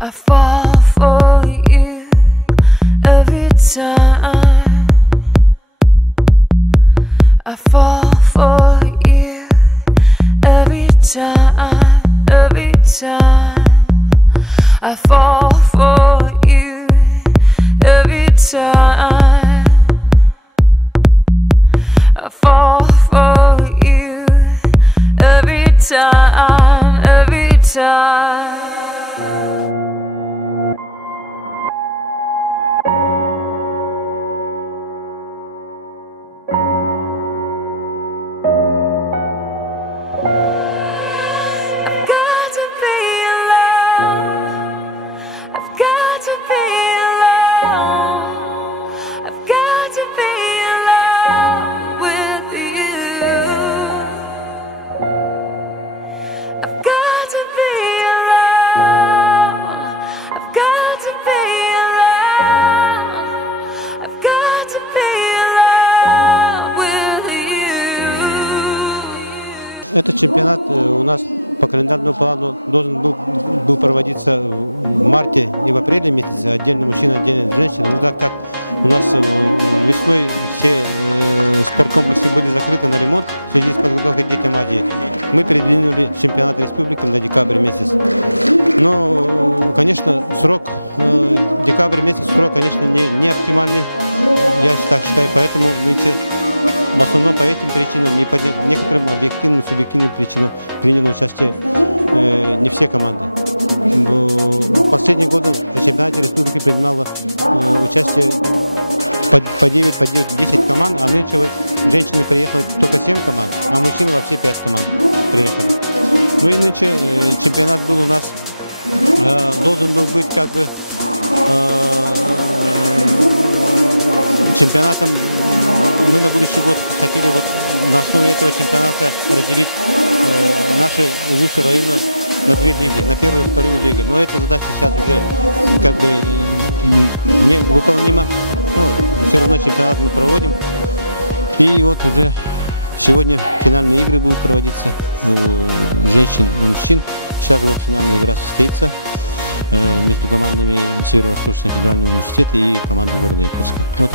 I fall for you every time. I fall for you every time, every time. I fall for you every time. I fall for you every time, every time. Этот чемпионат у нас по календарному плану должен был проводиться в марте и в апреле месяце, отдельно мужчина, отдельно женщина. Но так как у нас весной все спорткомплексы были закрыты на ремонт в связи с подготовкой к детям Азии, мы передвинули чемпионат республики на декабрь месяц. Но, конечно, срок, декабрь месяц, срок, конечно, не оптимальный, я так считаю, поэтому в основном по этим причинам и по некоторым объективным, субъективным причинам приняли участие не все команды. В последние годы в чемпионате республики принимало участие по 9, по 10 команд, а нынче женщины приехали только 7 команд, а мужчины вообще 5 команд приехали. Ну и нынче чемпионат был у нас, должен был быть как бы чемпионатом. Мы на будущий год хотели вот на основе этого чемпионата разделить наши Улусские районы на две лиги, на первую и вторую лигу. Но эта задача сейчас уже как бы не выполнима. Ну, все равно чемпионат мы проводим. И вот уже сегодня финальные игры будут проводиться у женщин и мужчин. Сейчас вот финальная игра состоится между командами Северо-Восточного федерального университета и командой города Якутска. Вот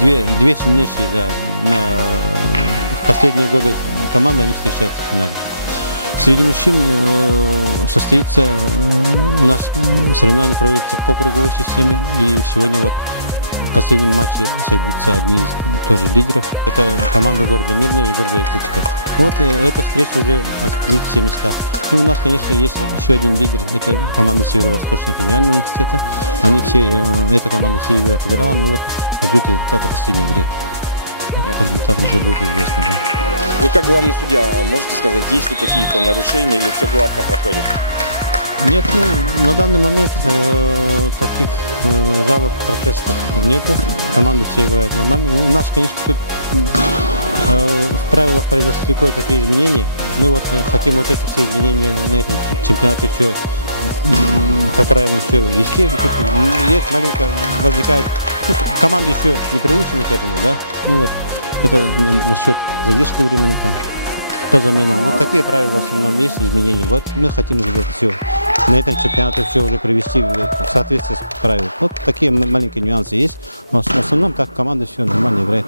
две сильнейшие, да, в последние годы команды, они встречаются в финале. Среди мужчин состоится у нас соревнования проводятся по круговой системе, и сегодня вот в последнем матче сойдутся одни из тоже лидеров. Это команда города Мирного и города Якутска. Вот эта встреча уже распределит все места. Ну, у нас, конечно, есть еще один лидер, это команда Северо-Восточного федерального университета. Они все, эта команда все игры отыграла, но вот ждут результата последней игры. Результат уже будет известно, да. Вы как главный судья можете сказать, есть ли какие-то нарушения или все гладко проходит? Нет, ну, на данный момент таких жалоб, протестов нету. Команды все играют нормально. У нас, конечно, тут в правилах произошли кое-какие изменения. Мы вот хотим вот эти все изменения на этом чемпионате все по правилам все ввести. Тут есть маленько возникает, ну, команды еще не приучены к этому, да. Ну, вот, Это насчет задержки времени там, по заменам. Вот такие правила в основном есть, изменения. Вот мы хотим уже это все, на этом чемпионате все уже привести в соответствие с правилами. Вот такие маленькие нюансы есть. Но в основном так команда все нормально играет.